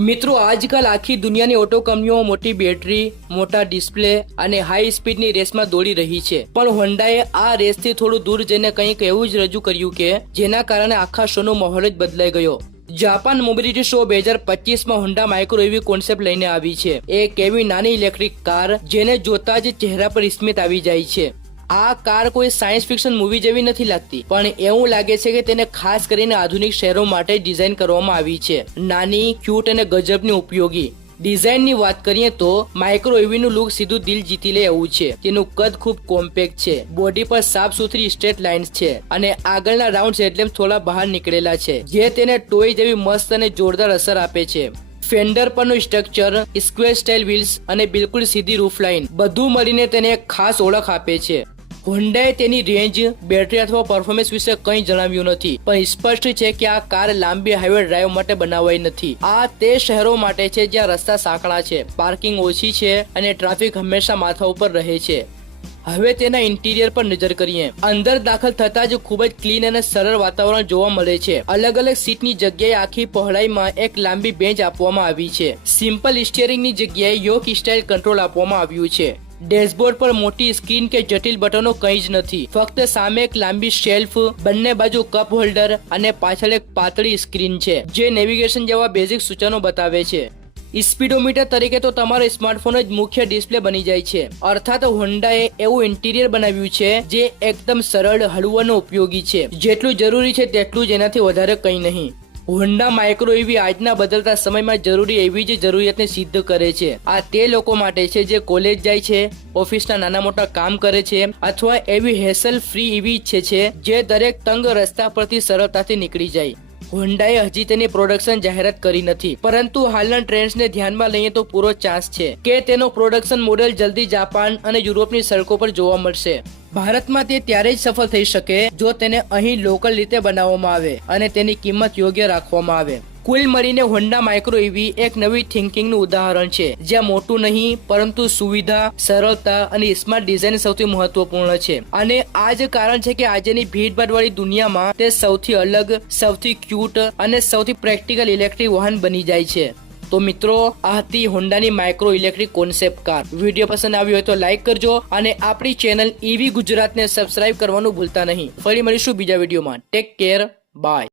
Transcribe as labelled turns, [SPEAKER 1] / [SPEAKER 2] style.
[SPEAKER 1] મિત્રો, આજકાલ આખી દુનિયાની ઓટો કંપનીઓ મોટી બેટરી મોટા ડિસ્પ્લે અને હાઈ સ્પીડની રેસમાં દોડી રહી છે. પણ હોન્ડાએ આ રેસથી થોડું દૂર જઈને કંઈક એવું જ રજૂ કર્યું કે, જેના કારણે આખા શોનો માહોલ જ બદલાઈ ગયો. જાપાન મોબિલિટી શો બે હજાર પચીસમાં હોન્ડા માઇક્રો એવી કોન્સેપ્ટ લઈને આવી છે. એક એવી નાની ઇલેક્ટ્રિક કાર જેને જોતા જ ચહેરા પર સ્મિત આવી જાય છે. આ કાર કોઈ સાયન્સ ફિક્શન મૂવી જેવી નથી લાગતી, પણ એવું લાગે છે કે તેને ખાસ કરીને આધુનિક શહેરો માટે ડિઝાઇન કરવામાં આવી છે. નાની ક્યુટ અને ગજબની ઉપયોગી. ડિઝાઇનની વાત કરીએ તો માઇક્રો નું લુક સીધું દિલ જીતી લે એવું છે. તેનું કદ ખૂબ કોમ્પેક્ટ છે. બોડી પર સાફ સુથરી સ્ટ્રેટ લાઇન્સ છે અને આગળના રાઉન્ડ હેડલેમ્પ થોડા બહાર નીકળેલા છે, જે તેને ટોય જેવી મસ્ત અને જોરદાર અસર આપે છે. ફેન્ડર પરનું સ્ટ્રક્ચર સ્ક્વેર સ્ટાઇલ વ્હીલ્સ અને બિલકુલ સીધી રૂફ લાઇન બધું મળીને તેને એક ખાસ ઓળખ આપે છે. હોન્ડાએ તેની રેન્જ બેટરી અથવા પરફોર્મન્સ વિશે કંઈ જણાવ્યું નથી. પણ સ્પષ્ટ છે કે આ કાર લાંબી હાઈવે ડ્રાઈવ માટે બનાવાઈ નથી. આ તે શહેરો માટે છે જ્યાં રસ્તા સાંકડા છે પાર્કિંગ ઓછી છે અને ટ્રાફિક હંમેશા માથા ઉપર રહે છે. હવે તેના ઇન્ટિરિયર પર નજર કરીએ. અંદર દાખલ થતા જ ખૂબ જ ક્લીન અને સરળ વાતાવરણ જોવા મળે છે. અલગ અલગ સીટની જગ્યાએ આખી પહોળાઈમાં એક લાંબી બેન્ચ આપવામાં આવી છે. સિમ્પલ સ્ટિયરિંગની જગ્યાએ યોક સ્ટાઇલ કંટ્રોલ આપવામાં આવ્યું છે. ડેશબોર્ડ પર મોટી સ્ક્રીન કે જટિલ બટનો કંઈ જ નથી. ફક્ત સામે એક લાંબી શેલ્ફ, બંને બાજુ કપ હોલ્ડર અને પાછળ એક પાતળી સ્ક્રીન છે, જે નેવિગેશન જેવા બેઝિક સૂચનો બતાવે છે. સ્પીડોમીટર તરીકે તો તમારો સ્માર્ટફોન જ મુખ્ય ડિસ્પ્લે બની જાય છે. અર્થાત હોન્ડાએ એવું ઇન્ટિરિયર બનાવ્યું છે, જે એકદમ સરળ હળવોનો ઉપયોગી છે. જેટલું જરૂરી છે તેટલું જ એનાથી વધારે કંઈ નહીં. હોન્ડા માઇક્રો એવી આજના બદલતા સમયમાં જરૂરી એવી જ જરૂરિયાતને સિદ્ધ કરે છે. આ તે લોકો માટે છે જે કોલેજ જાય છે, ઓફિસના નાના મોટા કામ કરે છે, અથવા એવી હેસલ ફ્રી એવી ઈચ્છે છે જે દરેક તંગ રસ્તા પરથી સરળતાથી નીકળી જાય. હોન્ડાએ હજી તેની પ્રોડક્શન જાહેરાત કરી નથી. પરંતુ હાલના ટ્રેન્ડ્સને ધ્યાનમાં લઈએ તો પૂરો ચાન્સ છે કે તેનો પ્રોડક્શન મોડેલ જલ્દી જાપાન અને યુરોપની સડકો પર જોવા મળશે. ભારતમાં તે ત્યારે જ સફળ થઈ શકે જો તેને અહીં લોકલ રીતે બનાવવામાં આવે અને તેની કિંમત યોગ્ય રાખવામાં આવે. કુલ મળીને હોન્ડા માઇક્રો ઇવી એક નવી થિંકિંગનું ઉદાહરણ છે. જ્યાં મોટું નહીં, પરંતુ સુવિધા, સરળતા અને સ્માર્ટ ડિઝાઇન સૌથી મહત્વપૂર્ણ છે. અને આ જ કારણ છે કે આજની ભીડભાડવાળી દુનિયામાં તે સૌથી અલગ, સૌથી ક્યુટ અને સૌથી પ્રેક્ટિકલ ઇલેક્ટ્રિક વાહન બની જાય છે. તો મિત્રો, આ હતી હોન્ડાની micro electric concept car. Video પસંદ આવ્યો હોય તો લાઈક કરજો અને આપણી ચેનલ ઈવી ગુજરાતને સબસ્ક્રાઇબ કરવાનું ભૂલતા નહીં. ફરી મળીશું બીજા વિડીયોમાં. Take care. બાય.